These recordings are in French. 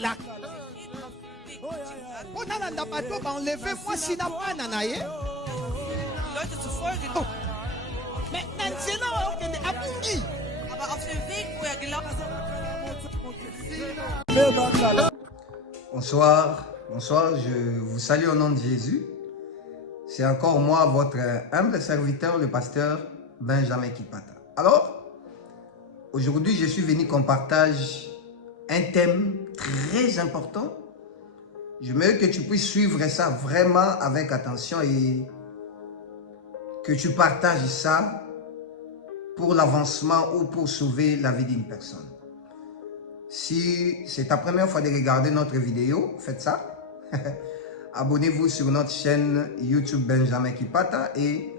la enlevez-moi si n'a pas nanaye. Leute zu folgen. Mais Nanzena okende abungi. Aber auf dem Weg, wo er gelaufen ist. Bonsoir, bonsoir, je vous salue au nom de Jésus. C'est encore moi, votre humble serviteur, le pasteur Benjamin Kipata. Alors, aujourd'hui, je suis venu qu'on partage un thème très important. Je veux que tu puisses suivre ça vraiment avec attention et que tu partages ça pour l'avancement ou pour sauver la vie d'une personne. Si c'est ta première fois de regarder notre vidéo, faites ça. Abonnez-vous sur notre chaîne YouTube Benjamin Kipata et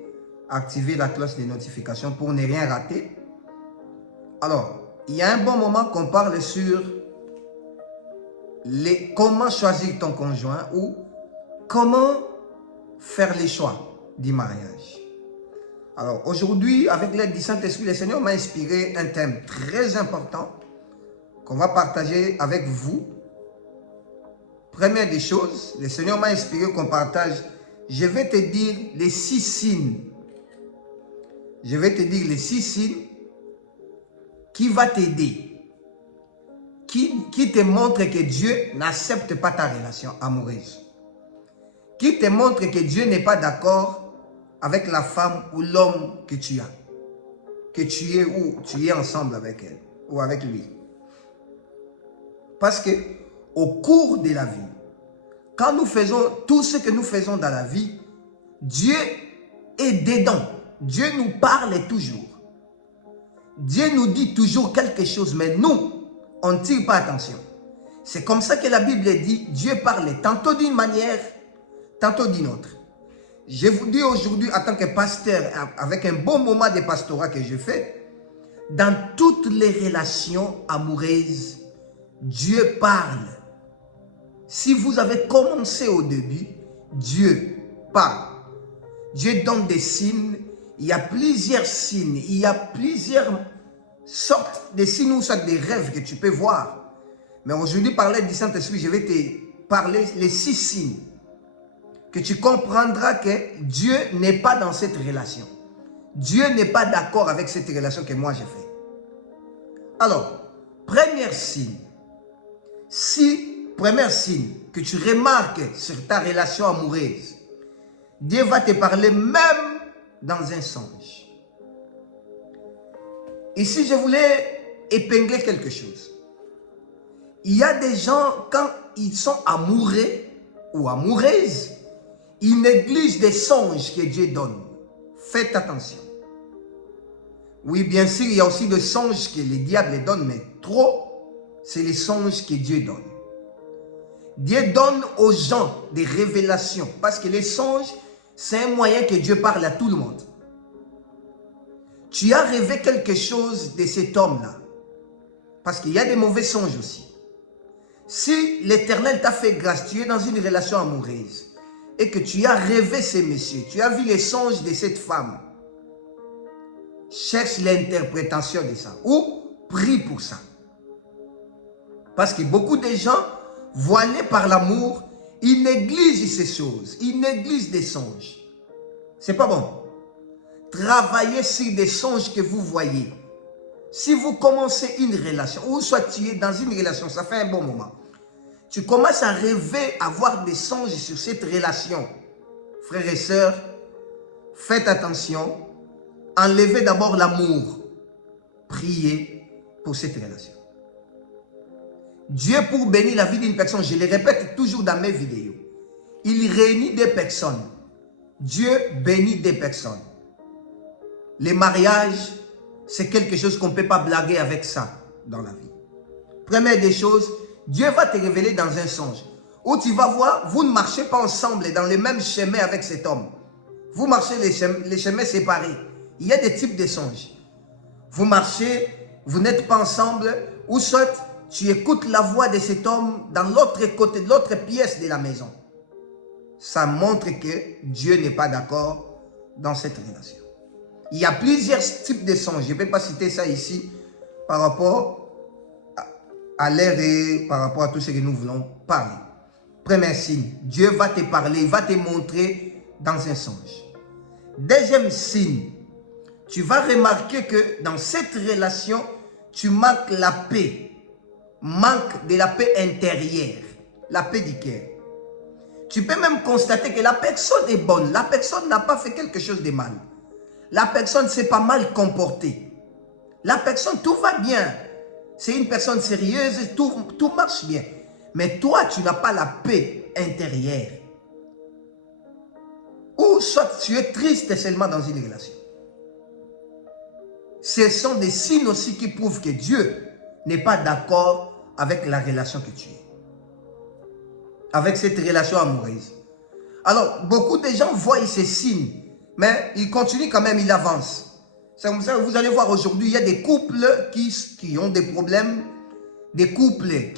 activez la cloche des notifications pour ne rien rater. Alors, il y a un bon moment qu'on parle sur comment choisir ton conjoint ou comment faire les choix du mariage. Alors, aujourd'hui, avec l'aide du Saint-Esprit, le Seigneur m'a inspiré un thème très important qu'on va partager avec vous. Première des choses, le Seigneur m'a inspiré qu'on partage. Je vais te dire les 6 signes. Je vais te dire les 6 signes qui va t'aider. Qui te montre que Dieu n'accepte pas ta relation amoureuse. Qui te montre que Dieu n'est pas d'accord avec la femme ou l'homme que tu as. Que tu es ou tu es ensemble avec elle ou avec lui. Parce que au cours de la vie, quand nous faisons tout ce que nous faisons dans la vie, Dieu est dedans. Dieu nous parle toujours. Dieu nous dit toujours quelque chose, mais nous, on ne tire pas attention. C'est comme ça que la Bible dit, Dieu parle tantôt d'une manière, tantôt d'une autre. Je vous dis aujourd'hui, en tant que pasteur, avec un bon moment de pastorat que je fais, dans toutes les relations amoureuses, Dieu parle. Si vous avez commencé au début, Dieu parle. Dieu donne des signes. Il y a plusieurs signes. Il y a plusieurs sortes de signes ou sortes de rêves que tu peux voir. Mais aujourd'hui, par l'aide du Saint-Esprit, je vais te parler les 6 signes que tu comprendras que Dieu n'est pas dans cette relation. Dieu n'est pas d'accord avec cette relation que moi j'ai fait. Alors, premier signe. Premier signe que tu remarques sur ta relation amoureuse, Dieu va te parler même dans un songe. Ici, je voulais épingler quelque chose. Il y a des gens, quand ils sont amoureux ou amoureuses, ils négligent des songes que Dieu donne. Faites attention. Oui, bien sûr, il y a aussi des songes que le diable donne, mais trop, c'est les songes que Dieu donne. Dieu donne aux gens des révélations. Parce que les songes, c'est un moyen que Dieu parle à tout le monde. Tu as rêvé quelque chose de cet homme-là. Parce qu'il y a des mauvais songes aussi. Si l'Éternel t'a fait grâce, tu es dans une relation amoureuse et que tu as rêvé ce monsieur, tu as vu les songes de cette femme, cherche l'interprétation de ça ou prie pour ça. Parce que beaucoup de gens, voilés par l'amour, ils négligent ces choses, ils négligent des songes. C'est pas bon. Travaillez sur des songes que vous voyez. Si vous commencez une relation, ou soit tu es dans une relation, ça fait un bon moment. Tu commences à rêver, à avoir des songes sur cette relation. Frères et sœurs, faites attention. Enlevez d'abord l'amour. Priez pour cette relation. Dieu, pour bénir la vie d'une personne, je le répète toujours dans mes vidéos, il réunit des personnes. Dieu bénit des personnes. Les mariages, c'est quelque chose qu'on ne peut pas blaguer avec ça dans la vie. Première des choses, Dieu va te révéler dans un songe où tu vas voir, vous ne marchez pas ensemble dans le même chemin avec cet homme. Vous marchez les chemins séparés. Il y a des types de songes. Vous marchez, vous n'êtes pas ensemble, ou soit tu écoutes la voix de cet homme dans l'autre côté, de l'autre pièce de la maison. Ça montre que Dieu n'est pas d'accord dans cette relation. Il y a plusieurs types de songes. Je ne vais pas citer ça ici par rapport à l'air et par rapport à tout ce que nous voulons parler. Premier signe, Dieu va te parler, il va te montrer dans un songe. Deuxième signe, tu vas remarquer que dans cette relation, tu manques la paix. Manque de la paix intérieure, la paix du cœur. Tu peux même constater que la personne est bonne. La personne n'a pas fait quelque chose de mal. La personne ne s'est pas mal comportée. La personne, tout va bien. C'est une personne sérieuse, tout marche bien. Mais toi, tu n'as pas la paix intérieure. Ou soit tu es triste seulement dans une relation. Ce sont des signes aussi qui prouvent que Dieu n'est pas d'accord avec la relation que tu es. Avec cette relation amoureuse. Alors, beaucoup de gens voient ces signes, mais ils continuent quand même, ils avancent. C'est comme ça que vous allez voir aujourd'hui, il y a des couples qui ont des problèmes, des couples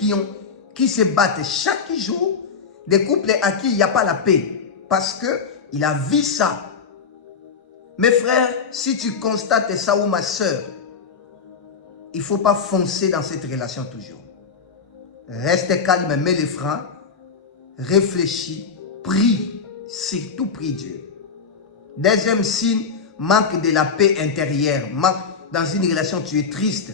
qui se battent chaque jour, des couples à qui il n'y a pas la paix, parce qu'il a vu ça. Mes frères, si tu constates ça ou ma soeur, il ne faut pas foncer dans cette relation toujours. Reste calme, mets les freins, réfléchis, prie, surtout prie Dieu. Deuxième signe, manque de la paix intérieure. Dans une relation, tu es triste.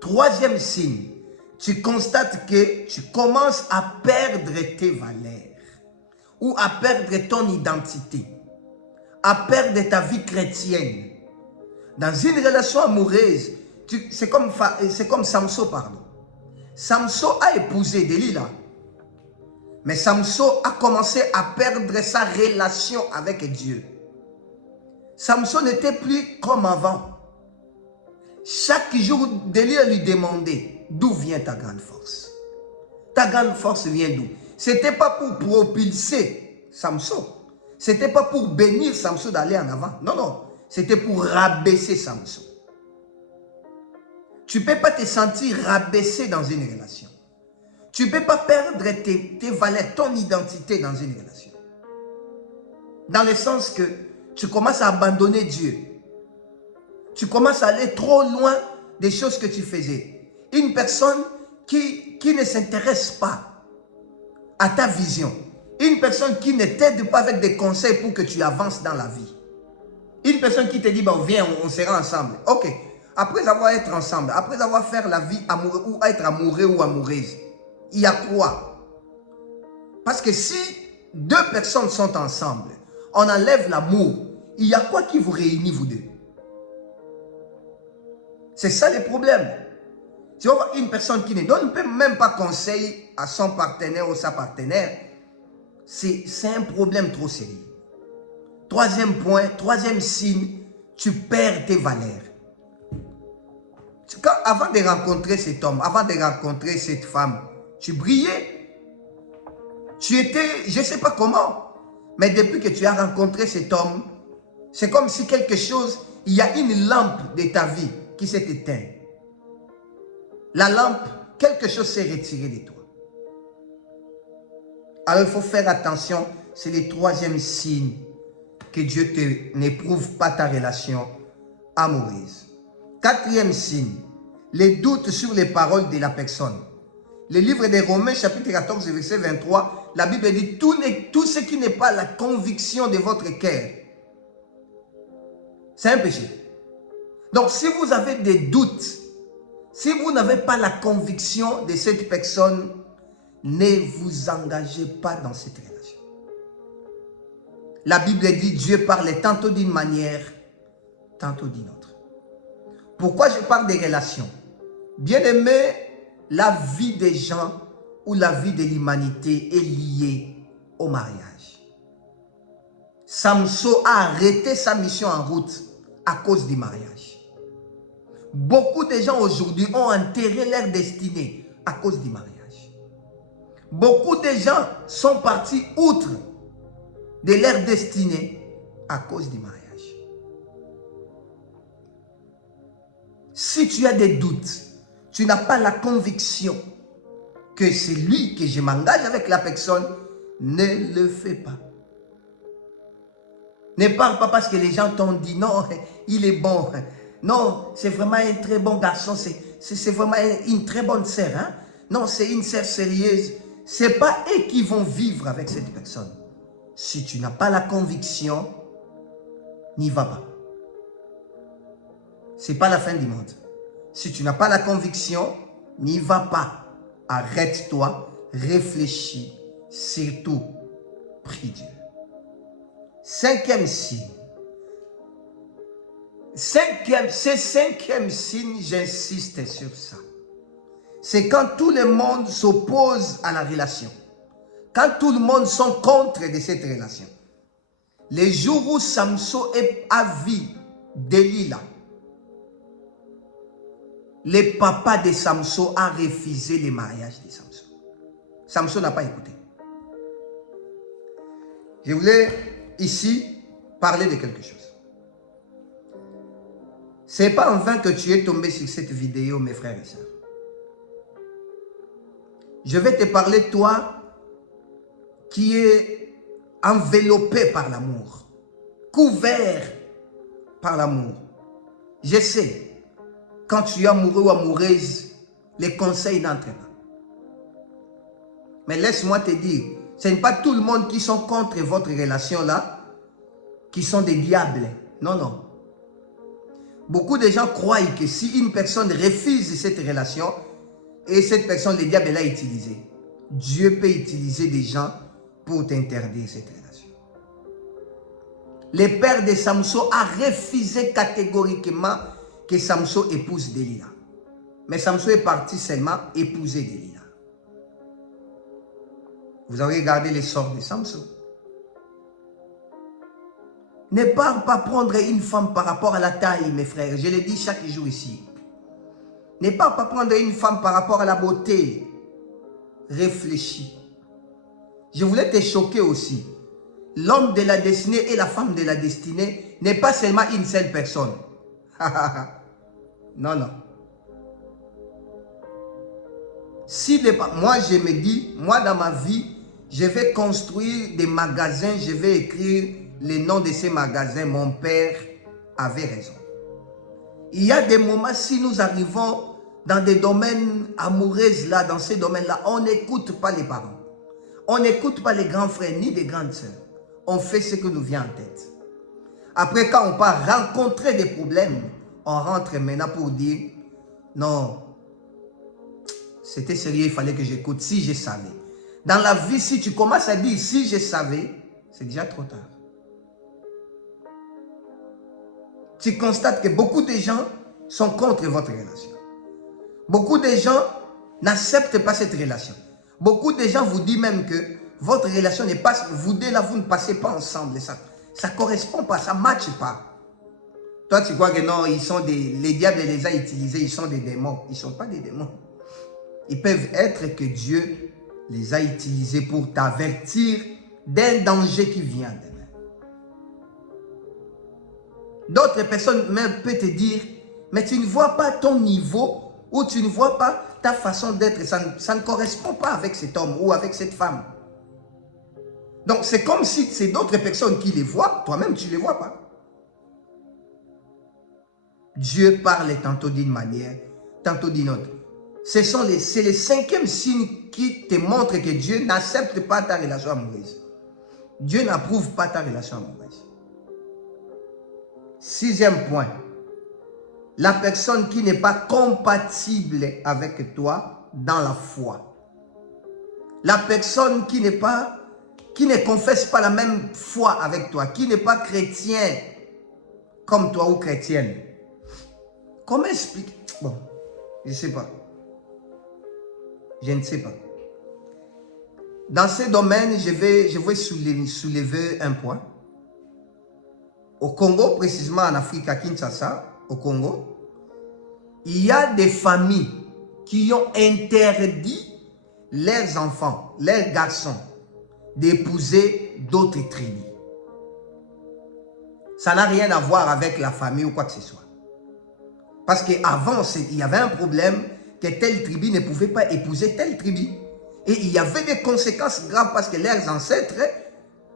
Troisième signe, tu constates que tu commences à perdre tes valeurs ou à perdre ton identité, à perdre ta vie chrétienne. Dans une relation amoureuse, c'est comme Samson, pardon. Samson a épousé Delilah. Mais Samson a commencé à perdre sa relation avec Dieu. Samson n'était plus comme avant. Chaque jour, Delilah lui demandait, d'où vient ta grande force? Ta grande force vient d'où? Ce n'était pas pour propulser Samson. Ce n'était pas pour bénir Samson d'aller en avant. Non, non. C'était pour rabaisser Samson. Tu ne peux pas te sentir rabaissé dans une relation. Tu ne peux pas perdre tes valeurs, ton identité dans une relation. Dans le sens que tu commences à abandonner Dieu. Tu commences à aller trop loin des choses que tu faisais. Une personne qui ne s'intéresse pas à ta vision. Une personne qui ne t'aide pas avec des conseils pour que tu avances dans la vie. Une personne qui te dit, bon, viens, on sera ensemble. Ok. Après avoir été ensemble, après avoir fait la vie amoureuse ou être amoureux ou amoureuse, il y a quoi? Parce que si deux personnes sont ensemble, on enlève l'amour, il y a quoi qui vous réunit vous deux? C'est ça le problème. Si on voit une personne qui ne donne même pas conseil à son partenaire ou sa partenaire, c'est un problème trop sérieux. Troisième point, troisième signe, tu perds tes valeurs. Avant de rencontrer cet homme, avant de rencontrer cette femme, tu brillais. Tu étais, je ne sais pas comment, mais depuis que tu as rencontré cet homme, c'est comme si quelque chose, il y a une lampe de ta vie qui s'est éteinte. La lampe, quelque chose s'est retiré de toi. Alors il faut faire attention, c'est le troisième signe que Dieu n'éprouve pas ta relation amoureuse. Quatrième signe, les doutes sur les paroles de la personne. Le livre des Romains, chapitre 14, verset 23, la Bible dit, tout ce qui n'est pas la conviction de votre cœur, c'est un péché. Donc, si vous avez des doutes, si vous n'avez pas la conviction de cette personne, ne vous engagez pas dans cette relation. La Bible dit, Dieu parle tantôt d'une manière, tantôt d'une autre. Pourquoi je parle des relations? Bien aimé, la vie des gens ou la vie de l'humanité est liée au mariage. Samson a arrêté sa mission en route à cause du mariage. Beaucoup de gens aujourd'hui ont enterré leur destinée à cause du mariage. Beaucoup de gens sont partis outre de leur destinée à cause du mariage. Si tu as des doutes, tu n'as pas la conviction que c'est lui que je m'engage avec la personne, ne le fais pas. Ne parle pas parce que les gens t'ont dit non, il est bon. Non, c'est vraiment un très bon garçon, c'est vraiment une très bonne sœur. Hein? Non, c'est une sœur sérieuse. Ce n'est pas eux qui vont vivre avec cette personne. Si tu n'as pas la conviction, n'y va pas. Ce n'est pas la fin du monde. Si tu n'as pas la conviction, n'y va pas. Arrête-toi, réfléchis, surtout, prie Dieu. Cinquième signe. Ce cinquième signe, j'insiste sur ça. C'est quand tout le monde s'oppose à la relation. Quand tout le monde sont contre de cette relation. Les jours où Samson a vu Delilah, le papa de Samson a refusé le mariage de Samson. Samson n'a pas écouté. Je voulais ici parler de quelque chose. Ce n'est pas en vain que tu es tombé sur cette vidéo, mes frères et sœurs. Je vais te parler, toi, qui es enveloppé par l'amour, couvert par l'amour. Je sais, quand tu es amoureux ou amoureuse, les conseils n'entrent pas. Mais laisse-moi te dire, ce n'est pas tout le monde qui sont contre votre relation-là, qui sont des diables. Non, non. Beaucoup de gens croient que si une personne refuse cette relation, et cette personne, le diable l'a utilisé, Dieu peut utiliser des gens pour t'interdire cette relation. Le père de Samson a refusé catégoriquement que Samson épouse Delilah. Mais Samson est parti seulement épouser Delilah. Vous avez regardé les sorts de Samson. Ne pas prendre une femme par rapport à la taille, mes frères. Je le dis chaque jour ici. Ne pas prendre une femme par rapport à la beauté. Réfléchis. Je voulais te choquer aussi. L'homme de la destinée et la femme de la destinée n'est pas seulement une seule personne. Non, non. Si moi, je me dis, moi dans ma vie, je vais construire des magasins, je vais écrire le nom de ces magasins. Mon père avait raison. Il y a des moments, si nous arrivons dans des domaines amoureux, là, dans ces domaines-là, on n'écoute pas les parents. On n'écoute pas les grands frères ni les grandes sœurs. On fait ce que nous vient en tête. Après, quand on part rencontrer des problèmes, on rentre maintenant pour dire, non, c'était sérieux, il fallait que j'écoute si je savais. Dans la vie, si tu commences à dire si je savais, c'est déjà trop tard. Tu constates que beaucoup de gens sont contre votre relation. Beaucoup de gens n'acceptent pas cette relation. Beaucoup de gens vous disent même que votre relation n'est pas... Vous deux là, vous ne passez pas ensemble. Ça ne correspond pas, ça ne matche pas. Toi, tu crois que non, ils sont les diables les a utilisés, ils sont des démons. Ils ne sont pas des démons. Ils peuvent être que Dieu les a utilisés pour t'avertir d'un danger qui vient demain. D'autres personnes même peuvent te dire, mais tu ne vois pas ton niveau ou tu ne vois pas ta façon d'être. Ça ne correspond pas avec cet homme ou avec cette femme. Donc c'est comme si c'est d'autres personnes qui les voient, toi-même tu ne les vois pas. Dieu parle tantôt d'une manière, tantôt d'une autre. C'est le cinquième signe qui te montre que Dieu n'accepte pas ta relation amoureuse. Dieu n'approuve pas ta relation amoureuse. Sixième point. La personne qui n'est pas compatible avec toi dans la foi. La personne qui ne confesse pas la même foi avec toi, qui n'est pas chrétien comme toi ou chrétienne. Comment expliquer? Bon, je ne sais pas. Je ne sais pas. Dans ce domaine, je vais soulever un point. Au Congo, précisément en Afrique, à Kinshasa, au Congo, il y a des familles qui ont interdit leurs enfants, leurs garçons, d'épouser d'autres tribus. Ça n'a rien à voir avec la famille ou quoi que ce soit. Parce qu'avant, il y avait un problème que telle tribu ne pouvait pas épouser telle tribu. Et il y avait des conséquences graves parce que leurs ancêtres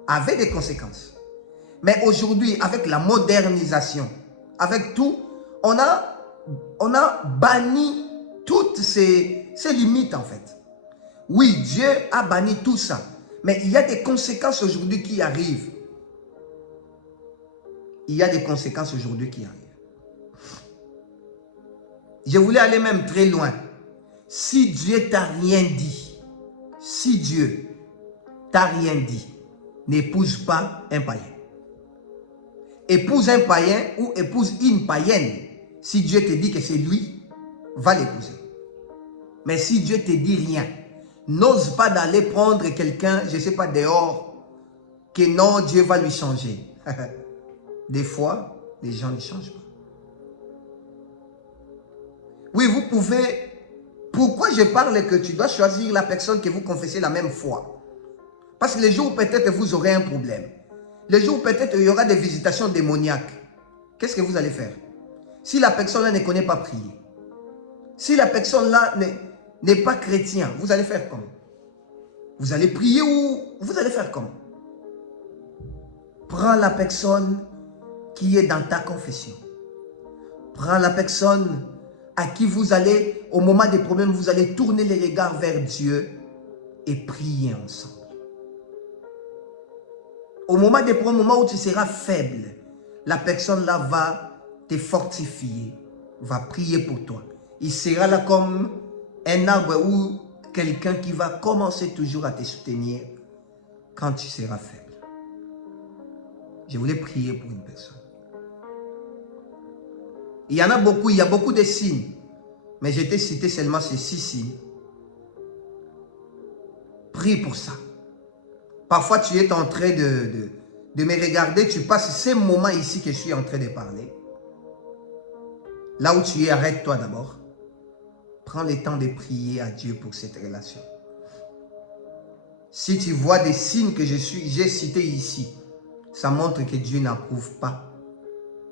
avaient des conséquences. Mais aujourd'hui, avec la modernisation, avec tout, on a banni toutes ces limites en fait. Oui, Dieu a banni tout ça. Mais il y a des conséquences aujourd'hui qui arrivent. Il y a des conséquences aujourd'hui qui arrivent. Je voulais aller même très loin. Si Dieu t'a rien dit, si Dieu t'a rien dit, n'épouse pas un païen. Épouse un païen ou épouse une païenne. Si Dieu te dit que c'est lui, va l'épouser. Mais si Dieu te dit rien, n'ose pas d'aller prendre quelqu'un, je ne sais pas, dehors, que non, Dieu va lui changer. Des fois, les gens ne changent pas. Oui, vous pouvez... Pourquoi je parle que tu dois choisir la personne que vous confessez la même foi? Parce que les jours où peut-être vous aurez un problème, les jours où peut-être il y aura des visitations démoniaques, qu'est-ce que vous allez faire? Si la personne-là ne connaît pas prier, si la personne-là n'est pas chrétien, vous allez faire comment? Vous allez prier ou vous allez faire comment? Prends la personne qui est dans ta confession. Prends la personne à qui vous allez, au moment des problèmes, vous allez tourner les regards vers Dieu et prier ensemble. Au moment des problèmes, au moment où tu seras faible, la personne là va te fortifier, va prier pour toi. Il sera là comme un arbre ou quelqu'un qui va commencer toujours à te soutenir quand tu seras faible. Je voulais prier pour une personne. Il y en a beaucoup, il y a beaucoup de signes. Mais je t'ai cité seulement ces 6 signes. Prie pour ça. Parfois, tu es en train de me regarder. Tu passes ces moments ici que je suis en train de parler. Là où tu es, arrête-toi d'abord. Prends le temps de prier à Dieu pour cette relation. Si tu vois des signes que j'ai cités ici, ça montre que Dieu n'approuve pas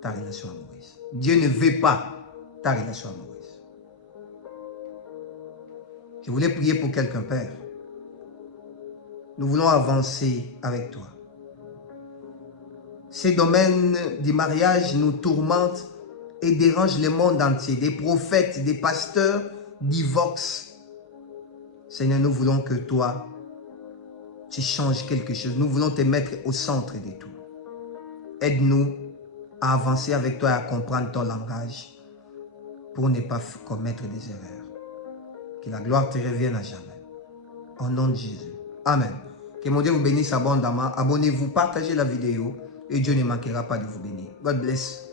ta relation amoureuse. Dieu ne veut pas ta relation amoureuse. Je voulais prier pour quelqu'un, Père. Nous voulons avancer avec toi. Ces domaines du mariage nous tourmentent et dérangent le monde entier. Des prophètes, des pasteurs divorcent. Seigneur, nous voulons que toi, tu changes quelque chose. Nous voulons te mettre au centre de tout. Aide-nous à avancer avec toi et à comprendre ton langage pour ne pas commettre des erreurs. Que la gloire te revienne à jamais. Au nom de Jésus. Amen. Que mon Dieu vous bénisse abondamment. Abonnez-vous, partagez la vidéo et Dieu ne manquera pas de vous bénir. God bless.